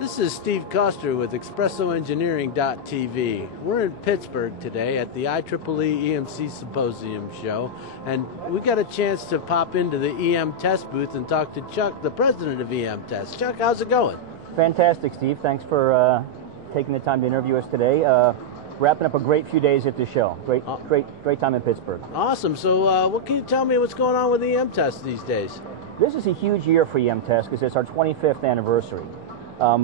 This is Steve Koster with ExpressoEngineering.tv. We're in Pittsburgh today at the IEEE EMC Symposium show, and we got a chance to pop into the EM Test booth and talk to Chuck, the president of EM Test. Chuck, how's it going? Fantastic, Steve. Thanks for taking the time to interview us today. Wrapping up a great few days at the show. Great time in Pittsburgh. Awesome. So what can you tell me what's going on with EM Test these days? This is a huge year for EM Test because it's our 25th anniversary.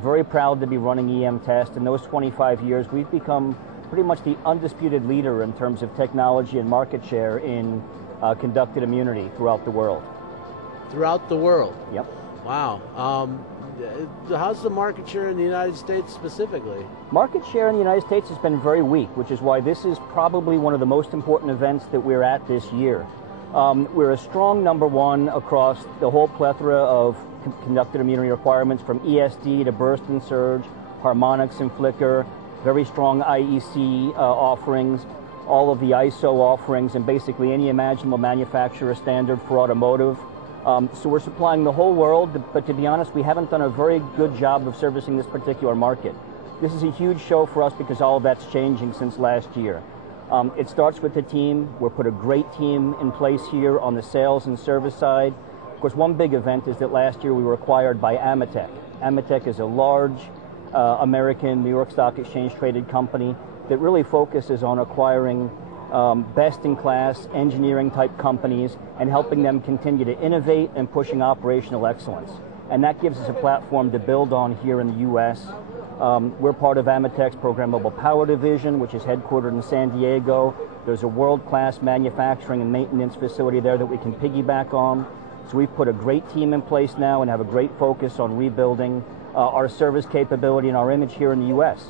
Very proud to be running EM Test. In those 25 years, we've become pretty much the undisputed leader in terms of technology and market share in conducted immunity throughout the world. Throughout the world? Yep. Wow. How's the market share in the United States specifically? Market share in the United States has been very weak, which is why this is probably one of the most important events that we're at this year. We're a strong number one across the whole plethora of conducted immunity requirements, from ESD to burst and surge, harmonics and flicker, very strong IEC offerings, all of the ISO offerings, and basically any imaginable manufacturer standard for automotive. So we're supplying the whole world, but to be honest, we haven't done a very good job of servicing this particular market. This is a huge show for us because all of that's changing since last year. It starts with the team. We've put a great team in place here on the sales and service side. Of course, one big event is that last year we were acquired by Amitech. Amitech is a large American New York Stock Exchange traded company that really focuses on acquiring best-in-class engineering type companies and helping them continue to innovate and pushing operational excellence. And that gives us a platform to build on here in the U.S. We're part of Amitech's Programmable Power Division, which is headquartered in San Diego. There's a world-class manufacturing and maintenance facility there that we can piggyback on. So we've put a great team in place now and have a great focus on rebuilding our service capability and our image here in the U.S.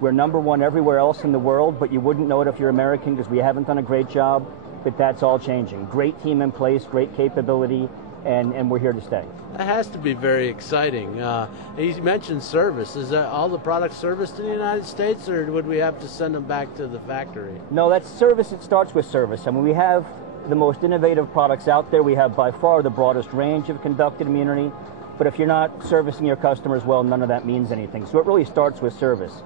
We're number one everywhere else in the world, but you wouldn't know it if you're American because we haven't done a great job, but that's all changing. Great team in place, great capability, and we're here to stay. That has to be very exciting. You mentioned service. Is that all the products serviced in the United States, or would we have to send them back to the factory? No, that's service. It starts with service. I mean, we have the most innovative products out there. We have by far the broadest range of conducted immunity, but if you're not servicing your customers well, none of that means anything. So it really starts with service.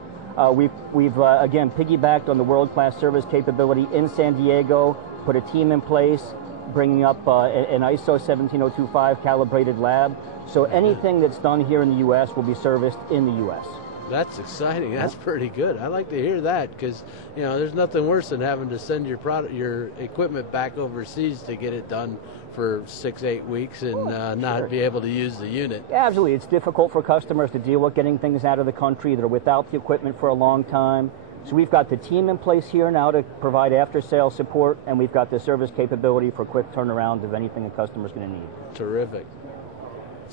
We've again piggybacked on the world-class service capability in San Diego, put a team in place, bringing up an ISO 17025 calibrated lab. So anything that's done here in the U.S. will be serviced in the U.S. That's exciting. That's pretty good. I like to hear that because, you know, there's nothing worse than having to send your equipment back overseas to get it done for 6-8 weeks and not be able to use the unit. Yeah, absolutely. It's difficult for customers to deal with getting things out of the country that are without the equipment for a long time. So we've got the team in place here now to provide after-sales support, and we've got the service capability for quick turnaround of anything a customer's going to need. Terrific.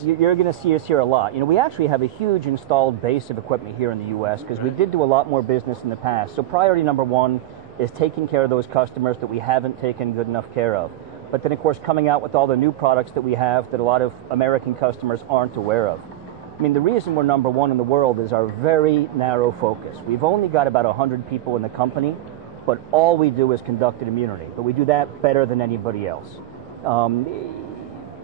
You're going to see us here a lot. You know, we actually have a huge installed base of equipment here in the U.S. because we did do a lot more business in the past. So priority number one is taking care of those customers that we haven't taken good enough care of. But then, of course, coming out with all the new products that we have that a lot of American customers aren't aware of. I mean, the reason we're number one in the world is our very narrow focus. We've only got about 100 people in the company, but all we do is conducted immunity. But we do that better than anybody else.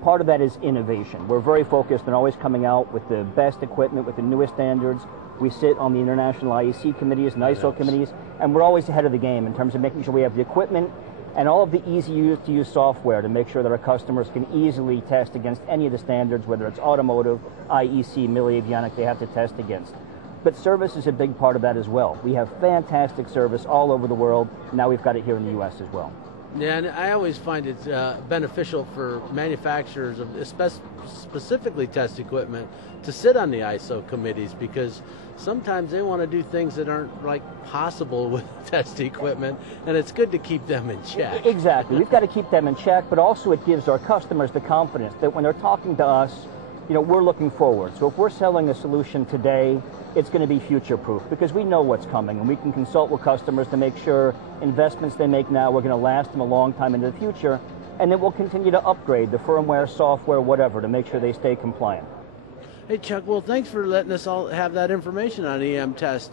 Part of that is innovation. We're very focused on always coming out with the best equipment, with the newest standards. We sit on the international IEC committees and ISO committees, and we're always ahead of the game in terms of making sure we have the equipment and all of the easy-to-use software to make sure that our customers can easily test against any of the standards, whether it's automotive, IEC, Milligan, they have to test against. But service is a big part of that as well. We have fantastic service all over the world. Now we've got it here in the U.S. as well. Yeah, and I always find it beneficial for manufacturers of specifically test equipment to sit on the ISO committees because sometimes they want to do things that aren't like possible with test equipment, and it's good to keep them in check. Exactly. We've got to keep them in check, but also it gives our customers the confidence that when they're talking to us, you know, we're looking forward. So if we're selling a solution today, it's going to be future-proof because we know what's coming, and we can consult with customers to make sure investments they make now are going to last them a long time into the future, and then we'll continue to upgrade the firmware, software, whatever, to make sure they stay compliant. Hey, Chuck, well, thanks for letting us all have that information on EM Test.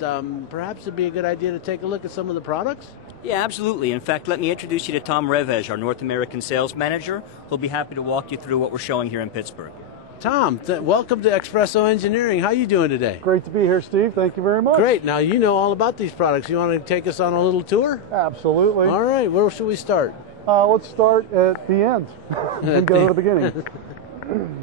Perhaps it'd be a good idea to take a look at some of the products? Yeah, absolutely. In fact, let me introduce you to Tom Revesz, our North American sales manager. He'll be happy to walk you through what we're showing here in Pittsburgh. Tom, welcome to Expresso Engineering. How you doing today? Great to be here, Steve. Thank you very much. Great. Now you know all about these products. You want to take us on a little tour? Absolutely. All right. Where should we start? Let's start at the end and go to the beginning.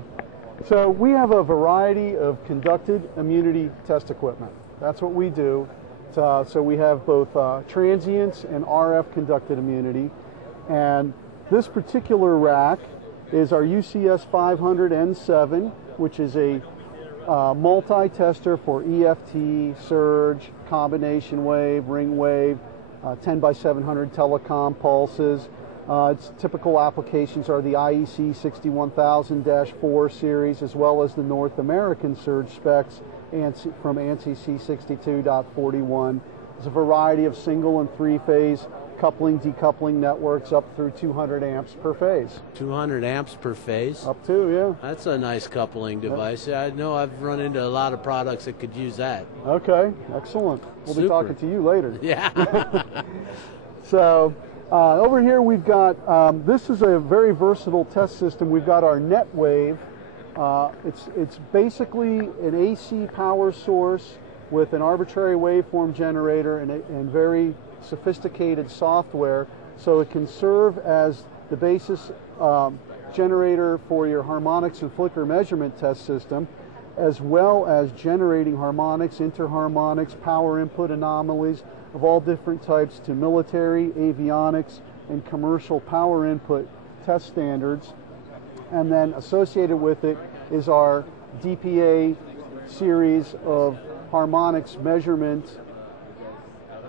So we have a variety of conducted immunity test equipment. That's what we do. So we have both transients and RF conducted immunity. And this particular rack is our UCS 500 N7, which is a multi-tester for EFT, surge, combination wave, ring wave, 10 by 700 telecom pulses. Its typical applications are the IEC 61000-4 series, as well as the North American surge specs from ANSI C62.41. There's a variety of single and three-phase coupling, decoupling networks up through 200 amps per phase. 200 amps per phase? Up to, yeah. That's a nice coupling device. Yeah, I know I've run into a lot of products that could use that. Okay, excellent. We'll be talking to you later. Yeah. So over here we've got, this is a very versatile test system. We've got our NetWave. It's basically an AC power source with an arbitrary waveform generator and very sophisticated software, so it can serve as the basis generator for your harmonics and flicker measurement test system, as well as generating harmonics, interharmonics, power input anomalies of all different types to military, avionics, and commercial power input test standards. And then associated with it is our DPA series of harmonics measurement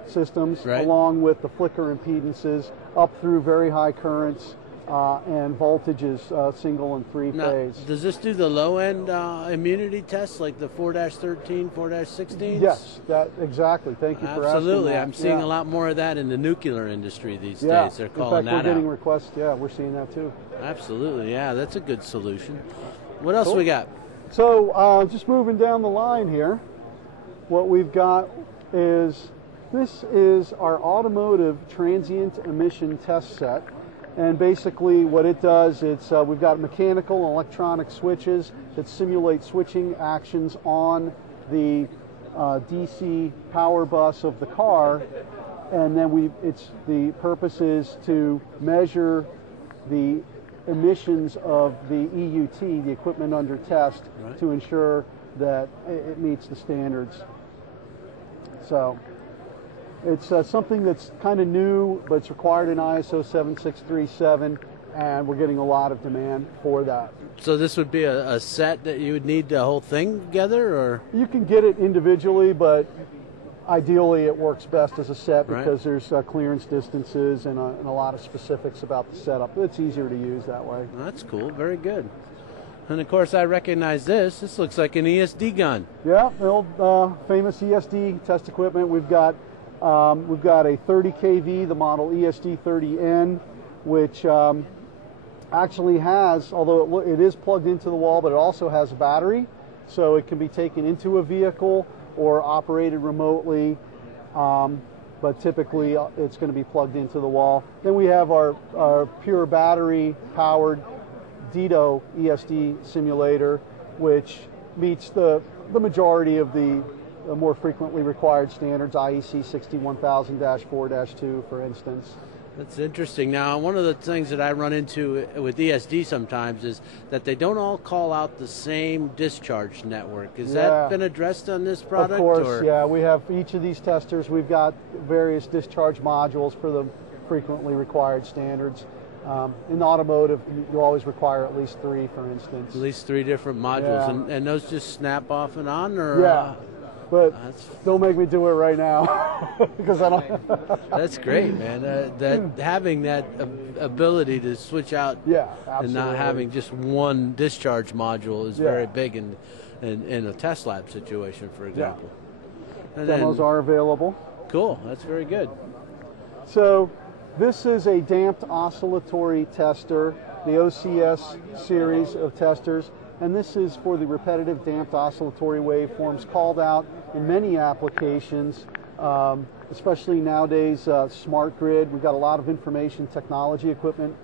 systems, right, along with the flicker impedances up through very high currents and voltages, single and three phase. Does this do the low-end immunity tests like the 4-13, 4-16? Yes, exactly. Thank you for asking. Absolutely. I'm seeing a lot more of that in the nuclear industry these days. They're calling that out. In fact, we're getting requests. Yeah, we're seeing that too. Absolutely. Yeah, that's a good solution. What else we got? So just moving down the line here, what we've got is, this is our Automotive Transient Emission Test Set. And basically what it does, we've got mechanical and electronic switches that simulate switching actions on the DC power bus of the car. And then the purpose is to measure the emissions of the EUT, the equipment under test, right, to ensure that it meets the standards. So it's something that's kind of new, but it's required in ISO 7637, and we're getting a lot of demand for that. So this would be a set that you would need the whole thing together, or? You can get it individually, but ideally it works best as a set because there's clearance distances and a lot of specifics about the setup. It's easier to use that way. That's cool. Very good. And of course I recognize this. This looks like an ESD gun. Yeah, the old famous ESD test equipment. We've got a 30 kV, the model ESD30N, which actually has, although it is plugged into the wall, but it also has a battery, so it can be taken into a vehicle or operated remotely, but typically it's going to be plugged into the wall. Then we have our pure battery powered DITO ESD simulator, which meets the majority of the more frequently required standards, IEC 61000-4-2, for instance. That's interesting. Now, one of the things that I run into with ESD sometimes is that they don't all call out the same discharge network. Has that been addressed on this product? Of course, yeah. We have each of these testers, we've got various discharge modules for the frequently required standards. In automotive, you always require at least 3, for instance. At least 3 different modules, and those just snap off and on, or? Yeah. But don't make me do it right now, because I don't. That's great, man. That having that ability to switch out, and not having just one discharge module is very big in a test lab situation, for example. And demos are available. Cool. That's very good. So this is a damped oscillatory tester, the OCS series of testers. And this is for the repetitive damped oscillatory waveforms, called out in many applications, especially nowadays, smart grid. We've got a lot of information technology equipment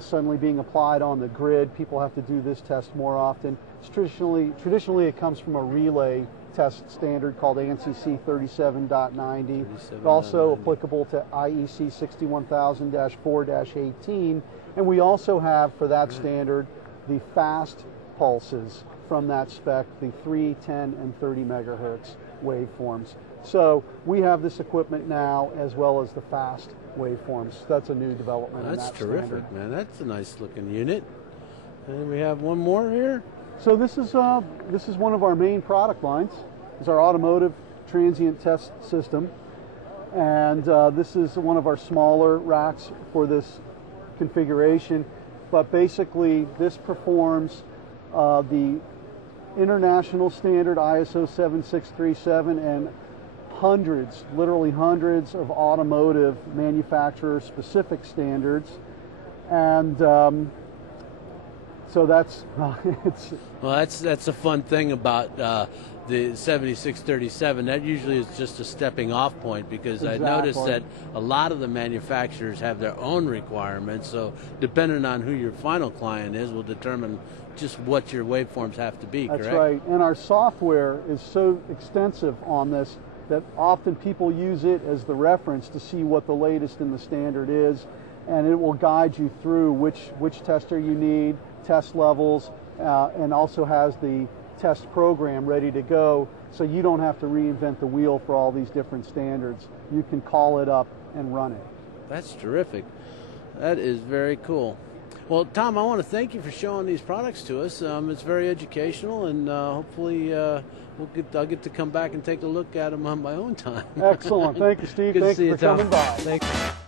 suddenly being applied on the grid. People have to do this test more often. It's traditionally it comes from a relay test standard called ANSI 37.90. It's also applicable to IEC 61000-4-18. And we also have, for that standard, the fast pulses from that spec, the 3, 10, and 30 megahertz waveforms. So we have this equipment now as well as the fast waveforms. That's a new development. That's terrific, standard. man. That's a nice looking unit. And we have one more here. So this is one of our main product lines. It's our Automotive Transient Test System, and this is one of our smaller racks for this configuration. But basically, this performs the international standard ISO 7637 and hundreds, literally hundreds of automotive manufacturer-specific standards, and so that's it's. Well, that's a fun thing about the 7637. That usually is just a stepping off point, because Exactly. I noticed that a lot of the manufacturers have their own requirements. So depending on who your final client is, will determine just what your waveforms have to be. That's correct? right. And our software is so extensive on this that often people use it as the reference to see what the latest in the standard is, and it will guide you through which tester you need, test levels, and also has the test program ready to go, so you don't have to reinvent the wheel for all these different standards. You can call it up and run it. That's terrific. That is very cool. Well, Tom, I want to thank you for showing these products to us. It's very educational, and hopefully I'll get to come back and take a look at them on my own time. Excellent. Thank you, Steve. Good to Thank see you you, for Tom. coming by. Thank you.